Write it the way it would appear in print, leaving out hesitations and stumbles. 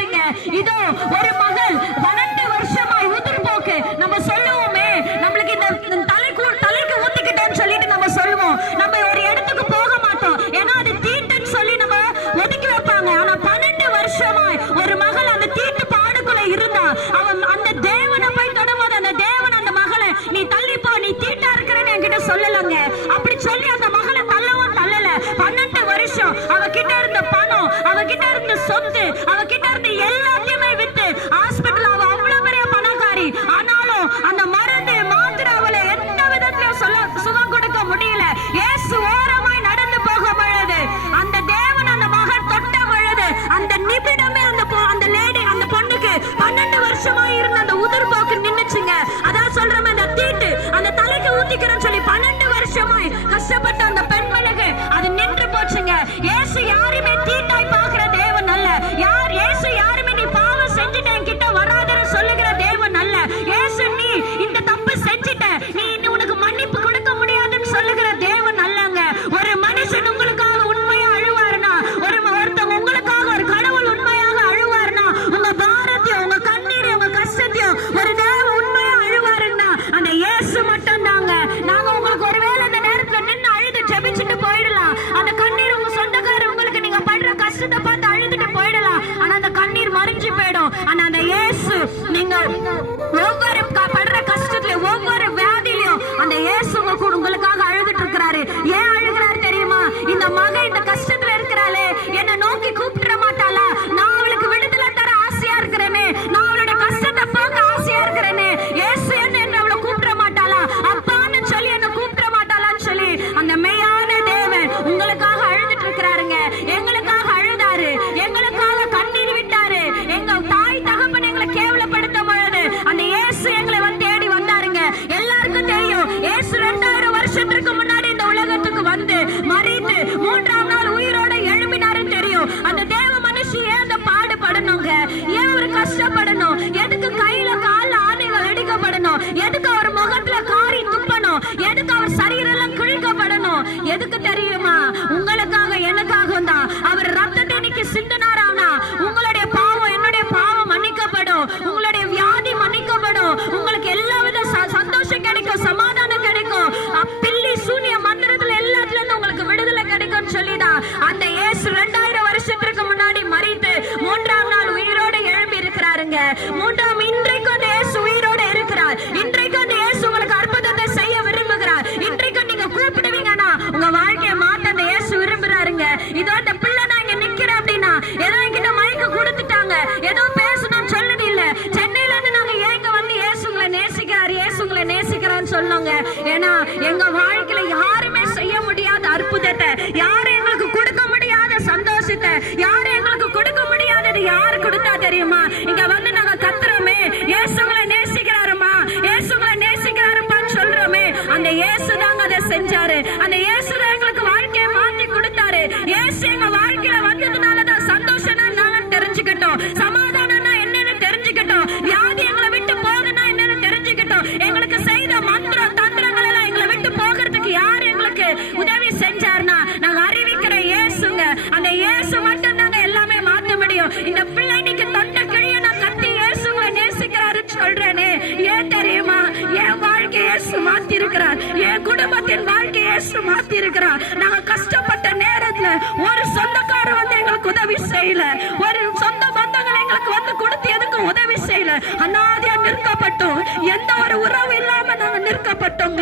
பாருங்க, இதோ ஒரு மகள் 12 வருஷமாய் உதிர் போக்கு. நம்ம சொல்லுவோமே, நம்மளுக்கு இந்த தலைக்கு ஊத்திக்கிட்டேன்னு சொல்லிட்டு நம்ம சொல்லுவோம். நம்ம ஒரு இடத்துக்கு போக மாட்டோம், ஏன்னா அது தீட்டுன்னு சொல்லி நம்ம ஒதுக்கி வைப்பாங்க. ஆனா 12 வருஷமாய் ஒரு மகள் அந்த தீட்டு பாடுக்குள்ள இருந்தா, அவன் அந்த தேவனை போய் தொடும்போது அந்த தேவன் அந்த மகளை, நீ தள்ளிப்போ, நீ தீட்டா இருக்கிறேன்னு என்கிட்ட சொல்லலங்க. அப்படி சொல்லி அந்த மகளை தள்ளவும் தள்ளல. 12 வருஷம் அவகிட்ட இருந்த பணம், அவகிட்ட இருந்த சொத்து, அவகிட்ட இருந்த எல்லாத்தையுமே வித்து ஹாஸ்பிட்டல், அவ அவ்வளவு பெரிய பணக்காரி. ஆனாலும் அந்த மருந்து மாத்திரை அவளை எந்த விதத்திலும் சுகம் கொடுக்க முடியல. இயேசு ஓரமாய் நடந்து போக பொழுது, அந்த தேவன் அந்த மகன் தொட்ட பொழுது, அந்த நிமிடமே அந்த லேடி, அந்த பொண்ணுக்கு 12 வருஷமாய் இருந்த அந்த உதிர் போக்கு நின்னுச்சுங்க. அதான் சொல்றேன், அந்த தீட்டு அந்த தலைக்கு ஊத்திக்கிறேன்னு சொல்லி 12 வருஷமாய் கஷ்டப்பட்ட அந்த பெண்மணிக்கு அது நின்று போச்சுங்க. இயேசு யாருமே தீட்டாய் பார்க்கிற தேவன் அல்ல. இயேசு யாருமே நீ பாவம் செஞ்சுட்ட என்கிட்ட வராதுன்னு சொல்லுகிற தேவன் அல்ல. இயேசு நீ இந்த தப்பு செஞ்சுட்ட, நீ உனக்கு மன்னிப்பு கொடுக்க முடியாதுன்னு சொல்லுகிற தேவன் அல்லங்க. ஒரு மனுஷன் உங்களுக்காக உண்மையா அழுவாருனா, ஒருத்தவங்க உங்களுக்காக ஒரு கடவுள் உண்மையாக அழுவாருனா, உங்க பாரத்தையும் உங்க கண்ணீரையும் உங்க கஷ்டத்தையும் ஒரு தேவன் உண்மையா அழுவாருன்னா அந்த இயேசு மட்டும் தாங்க. நாங்க உங்களுக்கு ஒருவேளை அந்த நேரத்துல நின்று அழுது ஜெபிச்சுட்டு போயிடலாம். அந்த கண்ணீர் உங்க சொந்தக்காரர் உங்களுக்கு நீங்க படுற கஷ்டத்தை பார்த்து அழுதுட்டு போயிடலாம். ஆனா அந்த கண்ணீர் மறைஞ்சு போயிடும். ஆனா அந்த இயேசு, நீங்க ஒவ்வொரு படுற கஷ்டத்துல ஒவ்வொரு வியாதியிலையும் அந்த இயேசு உங்களுக்காக அழுதுட்டு இருக்கிறாரு. ஏன் அழுகிறாரு தெரியுமா? இந்த மகன் இந்த கஷ்டத்துல இருக்கிறாளே, என்ன நோக்கி கூப்பிட மாட்டாளா? நான் அவளுக்கு விடுதலை தர ஆசையா இருக்கிறேனே, நான் அவளோட கஷ்டத்தை போக்க ஆசையா இருக்கிறேனே, இயேசு என்ன அவளை கூப்பிட மாட்டாளா? அப்பான்னு சொல்லி என்ன கூப்பிட மாட்டாளான்னு சொல்லி அந்த மெய்யான தேவன் உங்களுக்காக அழுதுட்டு இருக்கிறாருங்க. எங்களுக்காக அழுதாரு, எங்களுக்காக கண்ணீர் விட்டாரு. எங்க தாய் தகப்பன் எங்களை கேவலப்படுத்த பொழுது அந்த இயேசு எங்களை வந்து தேடி வந்தாருங்க. எல்லாருக்கும் தெரியும், இயேசு 2000 வருஷத்துக்கு முன்னாடி இந்த உலகத்துக்கு வந்து மரித்து 3ஆம் நாள் உயிரோட எழும்பினாருன்னு தெரியும். அந்த தேவ மனுஷி ஏன் அந்த பாடுபடணுங்க? ஏன் ஒரு கஷ்டப்படணும்? எதுக்கு கையில கால ஆணைகள் அடிக்கப்படணும்? எதுக்கு அவர் முகத்துல காரி துப்பணும்? எதுக்கு அவர் சரீரம் கிழிக்கப்படணும்? எதுக்கு தெரியுமா? உங்களுக்காக எனக்காக தான் அவர் ரத்தத்தை இன்னைக்கு சிந்தினாரானா, உங்களுடைய பாவம் என்னுடைய பாவம் மன்னிக்கப்படும், உங்களுடைய வியாதி மன்னிக்கப்படும், உங்களுக்கு எல்லா வித சந்தோஷம் கிடைக்கும், சமாதானம் கிடைக்கும், பில்லி சூனிய மந்திரத்துல எல்லாத்துல இருந்து உங்களுக்கு விடுதலை கிடைக்கும் சொல்லிதான் அந்த இயேசு 2000 வருஷத்துக்கு முன்னாடி மரித்து 3ஆம் நாள் உயிரோட எழும்பி இருக்கிறாருங்க. இன்றைக்கு அந்த இயேசு உயிரோட இருக்கிறார். இன்றைக்கு அந்த இயேசு உங்களுக்கு அற்புதத்தை செய்ய விரும்புகிறார். இன்றைக்கு நீங்க கூப்பிடுவீங்கன்னா உங்க வாழ்க்கையை மாத்த அந்த இயேசு விரும்புறாருங்க. இதோ அந்த பிள்ளை நான் இங்க நிக்கிறேன் அப்படின்னா, ஏதோ என்கிட்ட மயக்க கொடுத்துட்டாங்க, ஏதோ பேசணும்னு சொல்லணும் இல்ல. சென்னையில இருந்து நாங்க ஏங்க வந்து இயேசு உங்களை நேசிக்கிறார், இயேசு உங்களை நேசிக்கிறான்னு சொல்லுங்க. ஏன்னா எங்க வாழ்க்கையில யாருமே செய்ய முடியாத அற்புதத்தை, யாரும் எங்களுக்கு கொடுக்க முடியாத சந்தோஷத்தை, யாரும் எங்களுக்கு கொடுக்க முடியாதது யாரு கொடுத்தா தெரியுமா? இங்க வந்து நாங்க கத்துறோமே, இயேசு உங்களை நேசிக்கிறாருமா, இயேசு உங்களை நேசிக்கிறாருப்பான்னு சொல்றோமே, அந்த இயேசு தாங்க அதை செஞ்சாரு. அந்த இயேசு தான் எங்களுக்கு வாழ்க்கையை மாத்தி கொடுத்தாரு. இயேசு எங்க வாழ்க்கையில வந்ததுனாலதான் சந்தோஷம்னா நாங்க தெரிஞ்சுக்கிட்டோம், சமாதானம்னா என்னன்னு தெரிஞ்சுக்கிட்டோம், வியாதி எங்களை விட்டு போகுதுன்னா என்னன்னு தெரிஞ்சுக்கிட்டோம். எங்களுக்கு செய்த மந்திரம் தந்திரங்கள் எல்லாம் எங்களை விட்டு போகிறதுக்கு யார் எங்களுக்கு உதவி செஞ்சார்னா நாங்க அறிவிக்கிற இயேசுங்க. அந்த இயேசு மட்டும் தாங்க எல்லாமே மாற்ற முடியும். இந்த பிள்ளை இன்னைக்கு தொண்டை கிழிய நான் கத்தி இயேசுவை நேசிக்கிறாருன்னு சொல்றேனே, ஏன் தெரியுமா? என் வாழ்க்கை இயேசு மாத்தி இருக்கிறார், என் குடும்பத்தின் வாழ்க்கை இயேசு மாத்தி இருக்கிறார். நாங்க கஷ்டப்பட்ட நேரத்துல ஒரு சொந்தக்காரர் வந்து எங்களுக்கு உதவி செய்யல, ஒரு சொந்த பந்தங்கள் எங்களுக்கு வந்து கொடுத்து எதுக்கு உதவி செய்யல. அநாதியா நிற்கப்பட்டோம், எந்த ஒரு உறவு இல்லாம நாங்க நிற்கப்பட்டோம்.